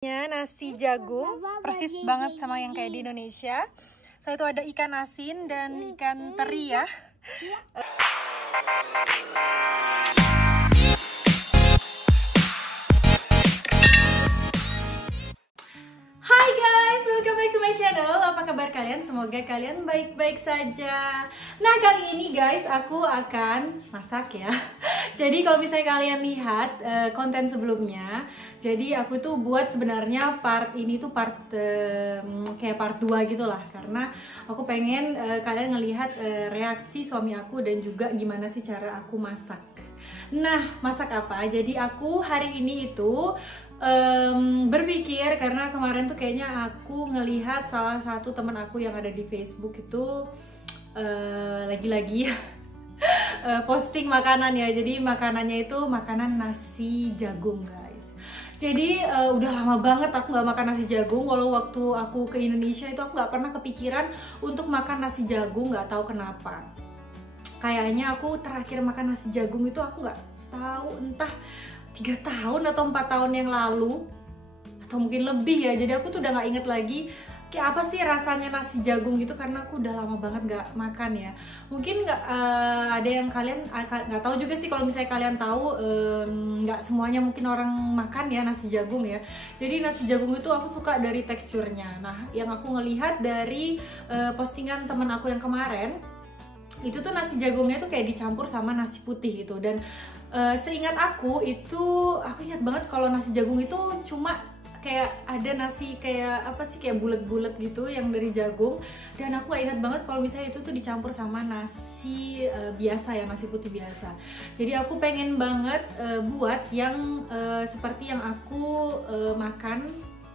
Nasi jagung, persis banget sama yang kayak di Indonesia. So itu ada ikan asin dan ikan teri ya. Hai guys, welcome back to my channel. Apa kabar kalian? Semoga kalian baik-baik saja. Nah kali ini guys, aku akan masak ya. Jadi kalau misalnya kalian lihat konten sebelumnya, jadi aku tuh buat sebenarnya part ini tuh kayak part 2 gitu lah. Karena aku pengen kalian ngelihat reaksi suami aku dan juga gimana sih cara aku masak. Nah, masak apa? Jadi aku hari ini itu berpikir, karena kemarin tuh kayaknya aku ngelihat salah satu teman aku yang ada di Facebook itu lagi-lagi posting makanan ya. Jadi makanannya itu makanan nasi jagung guys. Jadi udah lama banget aku nggak makan nasi jagung. Walau waktu aku ke Indonesia itu aku nggak pernah kepikiran untuk makan nasi jagung, nggak tahu kenapa. Kayaknya aku terakhir makan nasi jagung itu aku nggak tahu, entah 3 tahun atau 4 tahun yang lalu atau mungkin lebih ya. Jadi aku tuh udah nggak inget lagi kayak apa sih rasanya nasi jagung gitu, karena aku udah lama banget nggak makan ya. Mungkin nggak ada yang kalian nggak tahu juga sih. Kalau misalnya kalian tahu, nggak semuanya mungkin orang makan ya nasi jagung ya. Jadi nasi jagung itu aku suka dari teksturnya. Nah yang aku ngelihat dari postingan temen aku yang kemarin, itu tuh nasi jagungnya tuh kayak dicampur sama nasi putih gitu. Dan seingat aku ingat banget kalau nasi jagung itu cuma kayak ada nasi kayak apa sih, kayak bulat-bulat gitu yang dari jagung. Dan aku ingat banget kalau misalnya itu tuh dicampur sama nasi biasa ya, nasi putih biasa. Jadi aku pengen banget buat yang seperti yang aku makan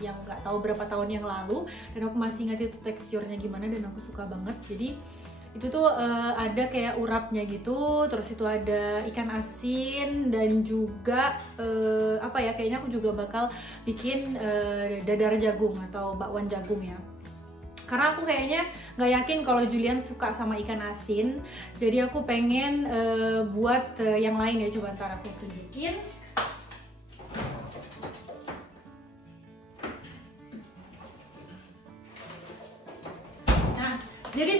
yang nggak tahu berapa tahun yang lalu, dan aku masih ingat itu teksturnya gimana dan aku suka banget. Jadi itu tuh ada kayak urapnya gitu, terus itu ada ikan asin dan juga apa ya, kayaknya aku juga bakal bikin dadar jagung atau bakwan jagung ya. Karena aku kayaknya nggak yakin kalau Julian suka sama ikan asin, jadi aku pengen buat yang lain ya. Coba ntar aku tunjukin. Jadi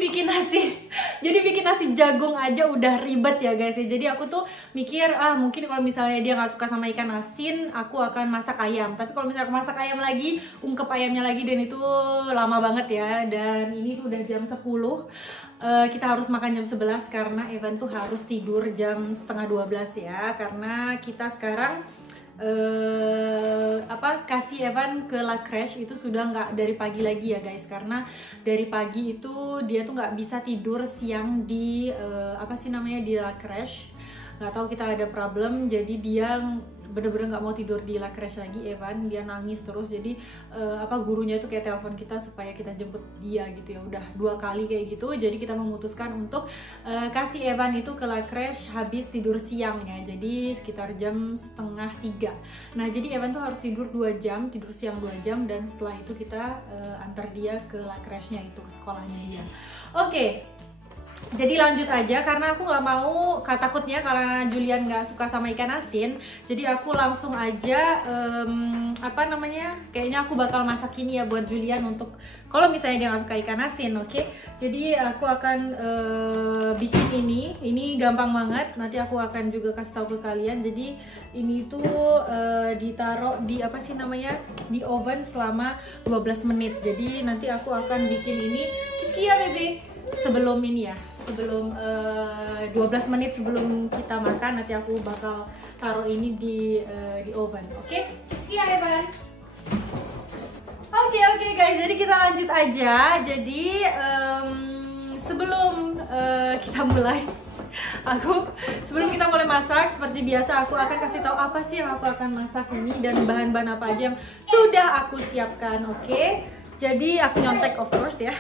bikin nasi jagung aja udah ribet ya guys ya. Jadi aku tuh mikir mungkin kalau misalnya dia nggak suka sama ikan asin, aku akan masak ayam. Tapi kalau misalnya aku masak ayam lagi, ungkep ayamnya lagi, dan itu lama banget ya. Dan ini tuh udah jam 10. Kita harus makan jam 11 karena Evan tuh harus tidur jam setengah 12 ya. Karena kita sekarang kasih Evan ke La Crèche itu sudah nggak dari pagi lagi ya guys, karena dari pagi itu dia tuh nggak bisa tidur siang di di La Crèche. Nggak tahu, kita ada problem, jadi dia bener-bener nggak mau tidur di La Crèche lagi. Evan dia nangis terus, jadi gurunya itu kayak telepon kita supaya kita jemput dia gitu ya. Udah 2 kali kayak gitu, jadi kita memutuskan untuk kasih Evan itu ke La Crèche habis tidur siangnya, jadi sekitar jam 2:30. Nah jadi Evan tuh harus tidur 2 jam, tidur siang 2 jam, dan setelah itu kita antar dia ke La Crèche-nya itu, ke sekolahnya dia. Oke. Jadi lanjut aja, karena aku nggak mau, takutnya karena Julian nggak suka sama ikan asin, jadi aku langsung aja kayaknya aku bakal masak ini ya buat Julian untuk kalau misalnya dia nggak suka ikan asin. Oke. Jadi aku akan bikin ini gampang banget, nanti aku akan juga kasih tahu ke kalian. Jadi ini tuh ditaruh di di oven selama 12 menit. Jadi nanti aku akan bikin ini Kiskia baby sebelum 12 menit sebelum kita makan. Nanti aku bakal taruh ini di oven. Oke? Sekian Evan. Oke guys, jadi kita lanjut aja. Jadi sebelum kita mulai masak, seperti biasa aku akan kasih tahu apa sih yang aku akan masak ini dan bahan-bahan apa aja yang sudah aku siapkan. Oke? Jadi aku nyontek of course ya.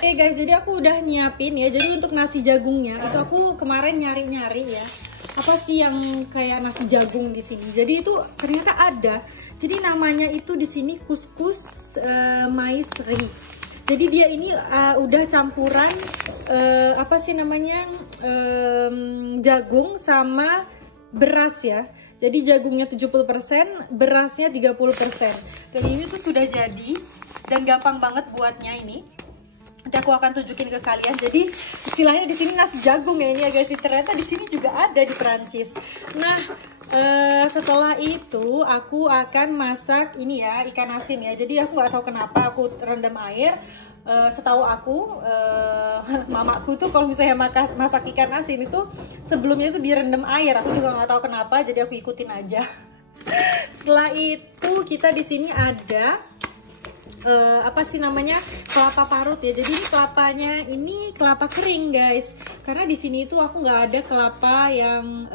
Oke guys, jadi aku udah nyiapin ya. Jadi untuk nasi jagungnya itu aku kemarin nyari-nyari ya. Apa sih yang kayak nasi jagung di sini? Jadi itu ternyata ada. Jadi namanya itu di sini kuskus mais riz. Jadi dia ini udah campuran jagung sama beras ya. Jadi jagungnya 70%, berasnya 30%. Dan ini tuh sudah jadi dan gampang banget buatnya ini. Nanti aku akan tunjukin ke kalian. Jadi istilahnya di sini nasi jagung ya ini ya guys. Ternyata di sini juga ada di Perancis. Nah, setelah itu aku akan masak ini ya, ikan asin ya. Jadi aku nggak tahu kenapa aku rendam air. Setahu aku mamaku tuh kalau misalnya masak ikan asin itu sebelumnya itu direndam air. Aku juga nggak tahu kenapa, jadi aku ikutin aja. Setelah itu kita di sini ada apa sih namanya, kelapa parut ya. Jadi ini kelapanya ini kelapa kering guys, karena di sini itu aku nggak ada kelapa yang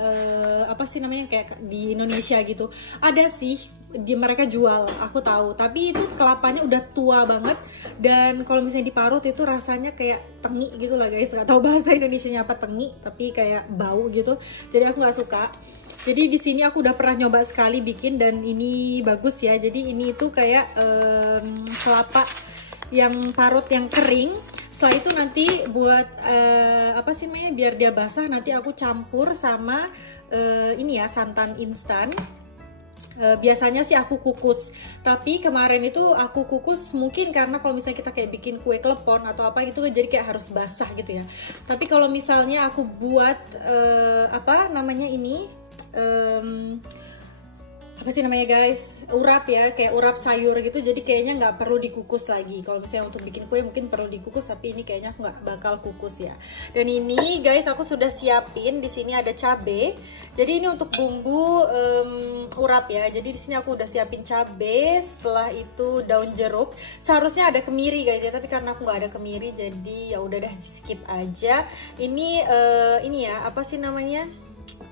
apa sih namanya kayak di Indonesia gitu. Ada sih di mereka jual, aku tahu, tapi itu kelapanya udah tua banget dan kalau misalnya diparut itu rasanya kayak tengi gitu lah guys. Nggak tahu bahasa Indonesianya apa tengi, tapi kayak bau gitu, jadi aku nggak suka. Jadi di sini aku udah pernah nyoba sekali bikin dan ini bagus ya. Jadi ini itu kayak kelapa yang parut yang kering. Setelah itu nanti buat apa sih namanya, biar dia basah nanti aku campur sama ini ya, santan instan. Biasanya sih aku kukus, tapi kemarin itu aku kukus mungkin karena kalau misalnya kita kayak bikin kue klepon atau apa gitu kan, jadi kayak harus basah gitu ya. Tapi kalau misalnya aku buat apa namanya ini, apa sih namanya guys, urap ya, kayak urap sayur gitu, jadi kayaknya nggak perlu dikukus lagi. Kalau misalnya untuk bikin kue mungkin perlu dikukus, tapi ini kayaknya aku nggak bakal kukus ya. Dan ini guys aku sudah siapin, di sini ada cabe. Jadi ini untuk bumbu urap ya. Jadi di sini aku udah siapin cabe, setelah itu daun jeruk. Seharusnya ada kemiri guys ya, tapi karena aku nggak ada kemiri jadi ya udah dah skip aja. Ini ya apa sih namanya?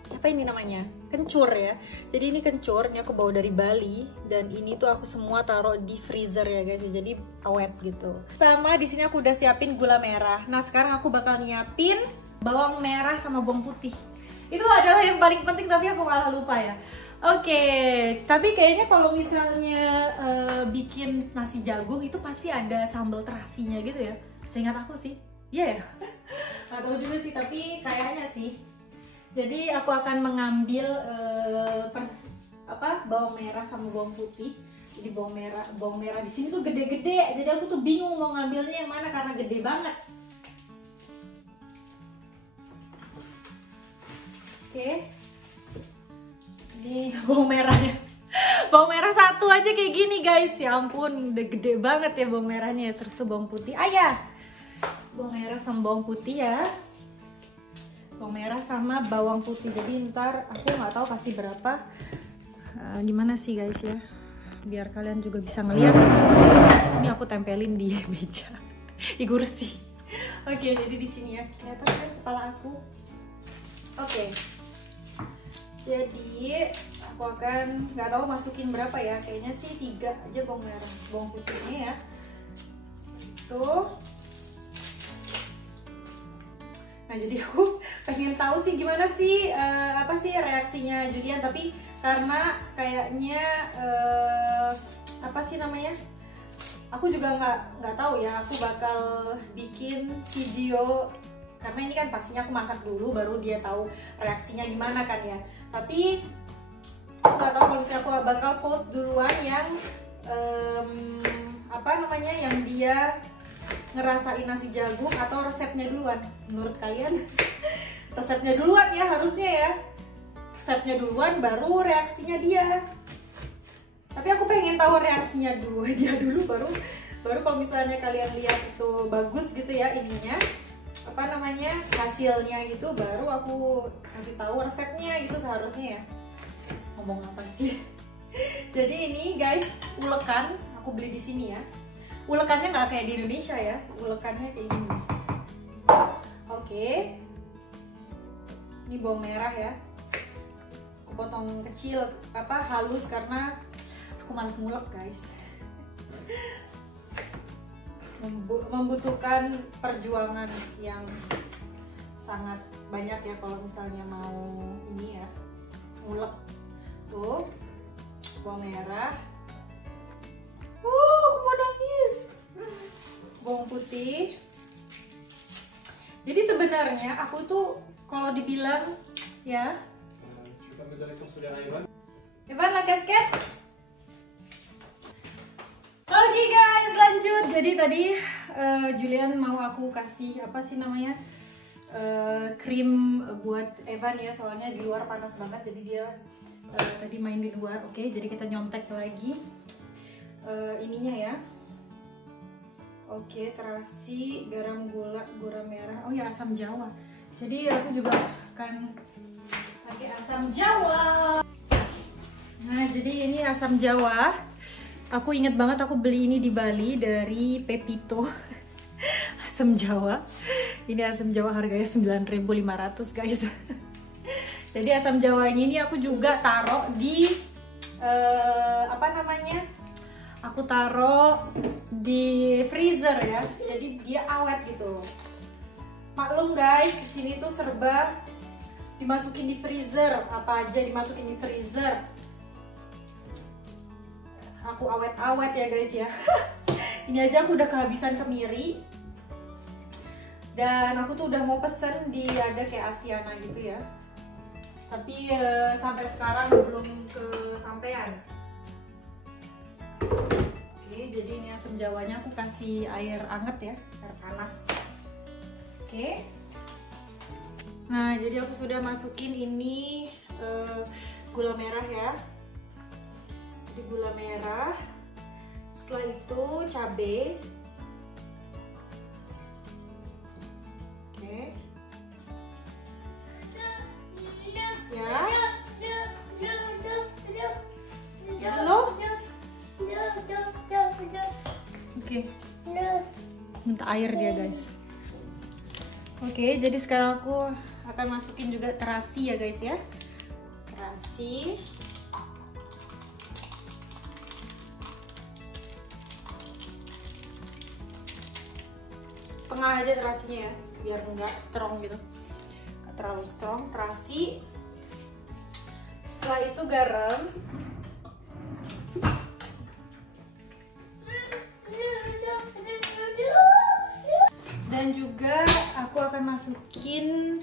Apa ini namanya, kencur ya. Jadi ini kencur, ini aku bawa dari Bali dan ini tuh aku semua taruh di freezer ya guys, jadi awet gitu. Sama di sini aku udah siapin gula merah. Nah sekarang aku bakal nyiapin bawang merah sama bawang putih. Itu adalah yang paling penting tapi aku malah lupa ya. Oke, tapi kayaknya kalau misalnya bikin nasi jagung itu pasti ada sambal terasinya gitu ya. Seingat aku sih, iya ya. Gak tahu juga sih, tapi kayaknya sih. Jadi aku akan mengambil bawang merah sama bawang putih. Jadi bawang merah di sini tuh gede-gede. Jadi aku tuh bingung mau ngambilnya yang mana karena gede banget. Oke. Ini bawang merahnya. Bawang merah satu aja kayak gini guys. Ya ampun, udah gede banget ya bawang merahnya. Terus tuh bawang putih. Ayah. Bawang merah sama bawang putih ya. Bawang merah sama bawang putih. Jadi ntar aku nggak tahu kasih berapa, gimana sih guys ya, biar kalian juga bisa ngeliat. Ini aku tempelin di meja, di kursi. Oke, jadi di sini ya kelihatan kan kepala aku. Oke, jadi aku akan nggak tahu masukin berapa ya, kayaknya sih 3 aja bawang merah, bawang putihnya ya. Tuh. Nah jadi aku pengen tahu sih gimana sih apa sih reaksinya Julian, tapi karena kayaknya apa sih namanya, aku juga nggak tahu ya, aku bakal bikin video karena ini kan pastinya aku masak dulu baru dia tahu reaksinya gimana kan ya. Tapi aku nggak tahu kalau misalnya aku bakal post duluan yang apa namanya, yang dia ngerasain nasi jagung atau resepnya duluan. Menurut kalian resepnya duluan ya harusnya ya, resepnya duluan baru reaksinya dia. Tapi aku pengen tahu reaksinya dulu dia dulu, baru kalau misalnya kalian lihat itu bagus gitu ya ininya, apa namanya, hasilnya gitu, baru aku kasih tahu resepnya gitu seharusnya ya. Ngomong apa sih? Jadi ini guys ulekan aku beli di sini ya. Ulekannya nggak kayak di Indonesia ya, ulekannya kayak gini. Oke, ini bawang merah ya, aku potong kecil, halus karena aku malas ngulek guys. Membutuhkan perjuangan yang sangat banyak ya kalau misalnya mau ini ya, ngulek. Tuh, bawang merah. Aku mau nangis. Bawang putih. Jadi sebenarnya aku tuh kalau dibilang ya Evan lah kasket. Oke guys, lanjut. Jadi tadi Julian mau aku kasih apa sih namanya, krim buat Evan ya, soalnya di luar panas banget, jadi dia tadi main di luar. Oke, jadi kita nyontek lagi ininya ya. Oke, terasi, garam, gula merah. Oh ya, asam jawa. Jadi aku juga akan pakai asam jawa. Nah, jadi ini asam jawa. Aku inget banget aku beli ini di Bali dari Pepito. Asam jawa. Ini asam jawa harganya 9.500 guys. Jadi asam jawanya ini aku juga taruh di apa namanya? Aku taruh di freezer ya. Jadi dia awet gitu. Maklum guys, di sini tuh serba dimasukin di freezer. Apa aja dimasukin di freezer. Aku awet-awet ya guys ya. Ini aja aku udah kehabisan kemiri. Dan aku tuh udah mau pesen di ada kayak Asiana gitu ya. Tapi sampai sekarang belum kesampaian. Oke, jadi ini asam jawanya aku kasih air anget ya, air panas. Oke. Nah, jadi aku sudah masukin ini gula merah ya. Gula merah, setelah itu cabai, oke, ya, halo, oke, minta air dia guys. Oke, jadi sekarang aku akan masukin juga terasi ya guys ya, terasi. Setengah aja terasinya ya, biar enggak strong gitu, nggak terlalu strong. Terasi, setelah itu garam, dan juga aku akan masukin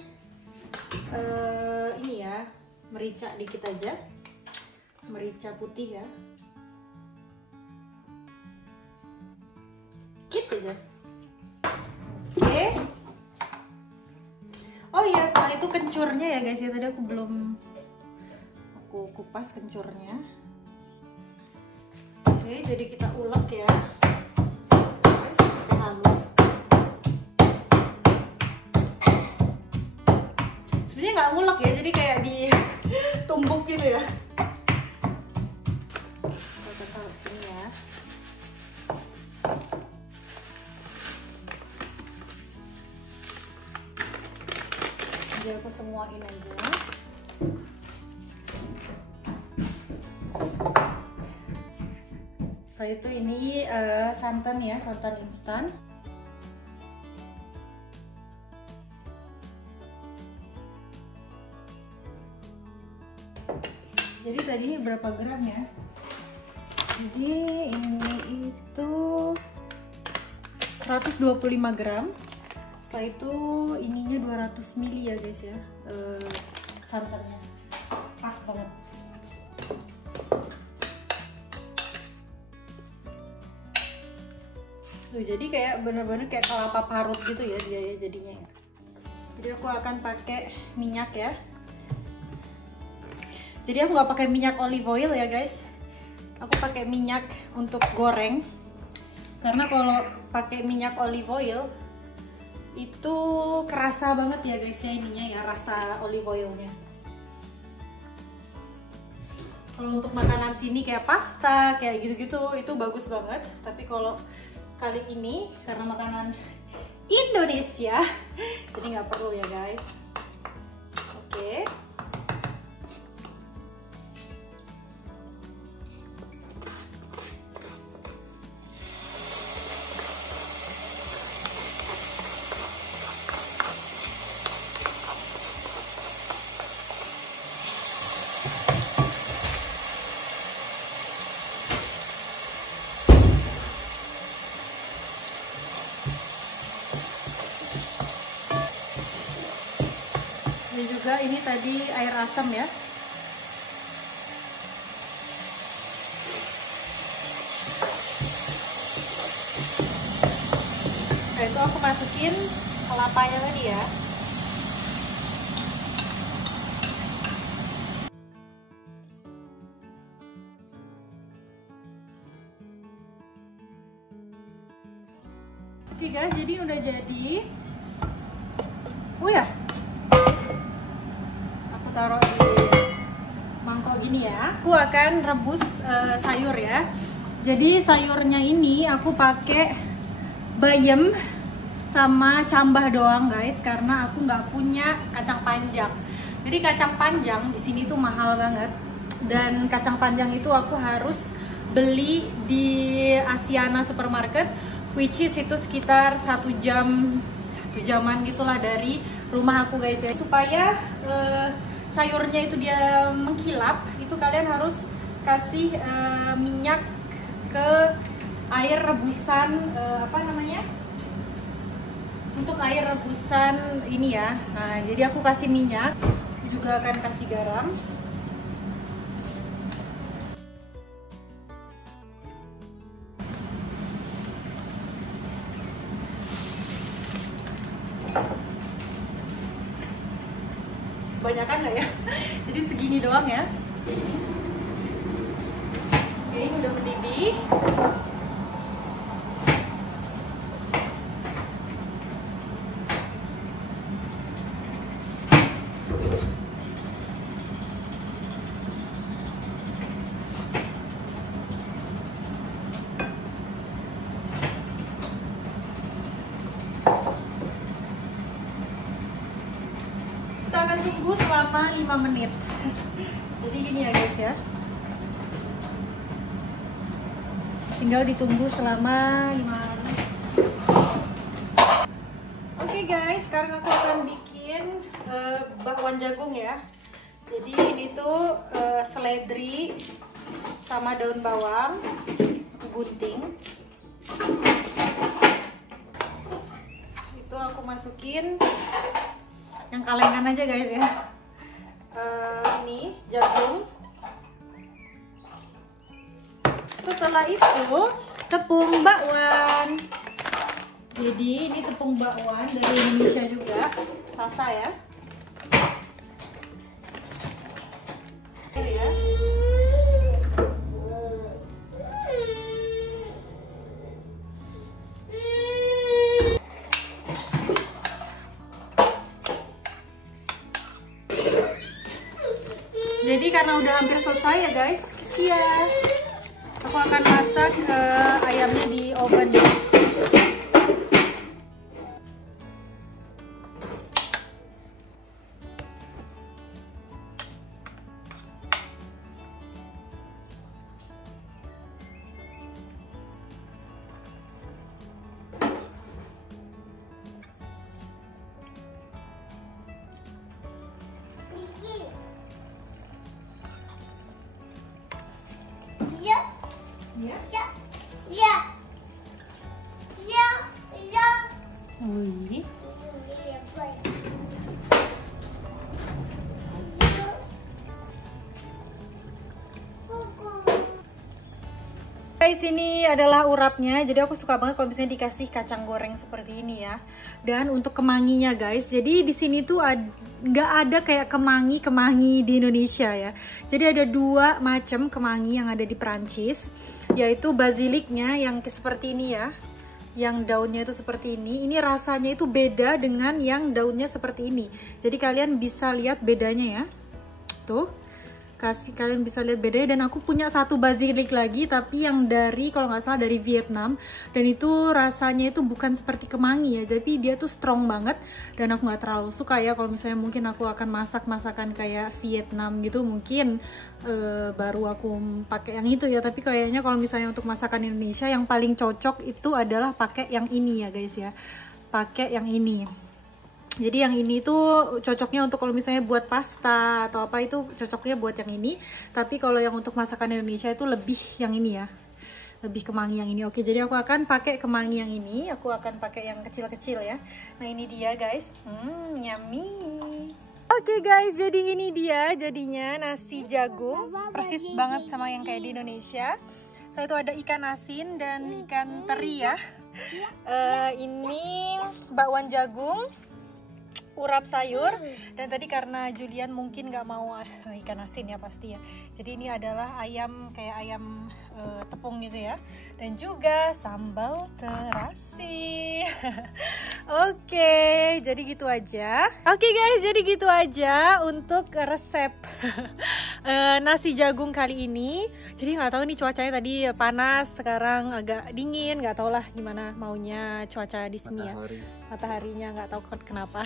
ini ya, merica dikit aja, merica putih ya, dikit aja. Oke. Oh iya, setelah itu kencurnya ya guys ya, tadi aku belum kupas kencurnya. Oke, jadi kita ulek ya guys, sampai halus. Sebenarnya nggak ngulek ya, jadi kayak ditumbuk gitu ya. Kita taruh sini ya. Jadi aku semuain aja. Setelah itu ini santan ya, santan instan. Jadi tadi ini berapa gram ya? Jadi ini itu 125 gram. Setelah itu ininya 200 ml ya guys ya, santannya pas banget. Tuh, jadi kayak bener-bener kayak kelapa parut gitu ya dia ya jadinya ya. Jadi aku akan pakai minyak ya. Jadi aku nggak pakai minyak olive oil ya guys. Aku pakai minyak untuk goreng. Karena kalau pakai minyak olive oil itu kerasa banget ya guys ya ininya ya, rasa olive oilnya. Kalau untuk makanan sini kayak pasta kayak gitu-gitu itu bagus banget, tapi kalau kali ini karena makanan Indonesia jadi nggak perlu ya guys. Oke. Dan juga ini tadi air asam ya. Setelah itu aku masukin kelapanya tadi ya. Oke guys, jadi udah jadi. Oh ya, aku taruh di mangkok gini ya. Aku akan rebus sayur ya. Jadi sayurnya ini aku pakai bayam sama cambah doang guys, karena aku nggak punya kacang panjang. Jadi kacang panjang di sini tuh mahal banget, dan kacang panjang itu aku harus beli di Asiana Supermarket, which is itu sekitar 1 jaman gitulah dari rumah aku guys ya. Supaya sayurnya itu dia mengkilap, itu kalian harus kasih minyak ke air rebusan apa namanya? Untuk air rebusan ini ya. Nah, jadi aku kasih minyak, juga akan kasih garam. Banyakan nggak ya? Jadi segini doang ya. Oke, ini udah mendidih. Kita akan tunggu selama 5 menit. Jadi gini ya guys ya. Tinggal ditunggu selama 5 menit. Oke guys, sekarang aku akan bikin bakwan jagung ya. Jadi ini tuh seledri sama daun bawang aku gunting. Itu aku masukin yang kalengan aja guys ya. Ini jagung. Setelah itu tepung bakwan. Jadi ini tepung bakwan dari Indonesia juga, Sasa ya. Ya. Jadi karena udah hampir selesai ya guys, siap. Aku akan masak ayamnya di oven ya. Ya. Ya. Ya. Ya. Wih. Guys, ini adalah urapnya. Jadi aku suka banget kalau misalnya dikasih kacang goreng seperti ini ya. Dan untuk kemanginya guys, jadi di sini tuh nggak ada kayak kemangi di Indonesia ya. Jadi ada 2 macam kemangi yang ada di Perancis, yaitu basiliknya yang seperti ini ya, yang daunnya itu seperti ini. Ini rasanya itu beda dengan yang daunnya seperti ini. Jadi kalian bisa lihat bedanya ya. Tuh. Kalian bisa lihat bedanya. Dan aku punya 1 basilik lagi, tapi yang dari, kalau nggak salah dari Vietnam, dan itu rasanya itu bukan seperti kemangi ya, jadi dia tuh strong banget, dan aku nggak terlalu suka ya. Kalau misalnya mungkin aku akan masak masakan kayak Vietnam gitu, mungkin baru aku pakai yang itu ya. Tapi kayaknya kalau misalnya untuk masakan Indonesia yang paling cocok itu adalah pakai yang ini ya guys ya, pakai yang ini. Jadi yang ini tuh cocoknya untuk kalau misalnya buat pasta atau apa, itu cocoknya buat yang ini. Tapi kalau yang untuk masakan Indonesia itu lebih yang ini ya, lebih kemangi yang ini. Oke, jadi aku akan pakai kemangi yang ini. Aku akan pakai yang kecil-kecil ya. Nah ini dia guys, yummy. Oke guys, jadi ini dia jadinya nasi jagung, persis banget sama yang kayak di Indonesia. Saya itu ada ikan asin dan ikan teri ya. Ini bakwan jagung, urap sayur, dan tadi karena Julian mungkin nggak mau ikan asin ya pasti ya. Jadi ini adalah ayam kayak ayam tepung gitu ya, dan juga sambal terasi. Oke, jadi gitu aja. Oke guys, jadi gitu aja untuk resep nasi jagung kali ini. Jadi nggak tahu nih cuacanya tadi panas, sekarang agak dingin, nggak tahu lah gimana maunya cuaca di sini ya. Mataharinya nggak tahu kenapa.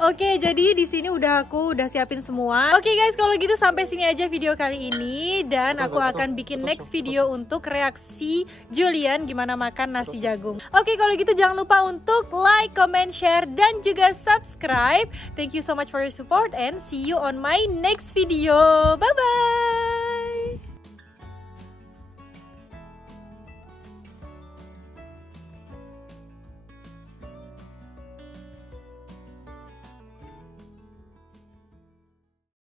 Oke, jadi di sini aku udah siapin semua. Oke guys, kalau gitu sampai sini aja video kali ini, dan aku akan bikin next video untuk reaksi Julian gimana makan nasi jagung. Oke, kalau gitu jangan lupa untuk like, comment, share, dan juga subscribe. Thank you so much for your support and see you on my next video. Bye bye.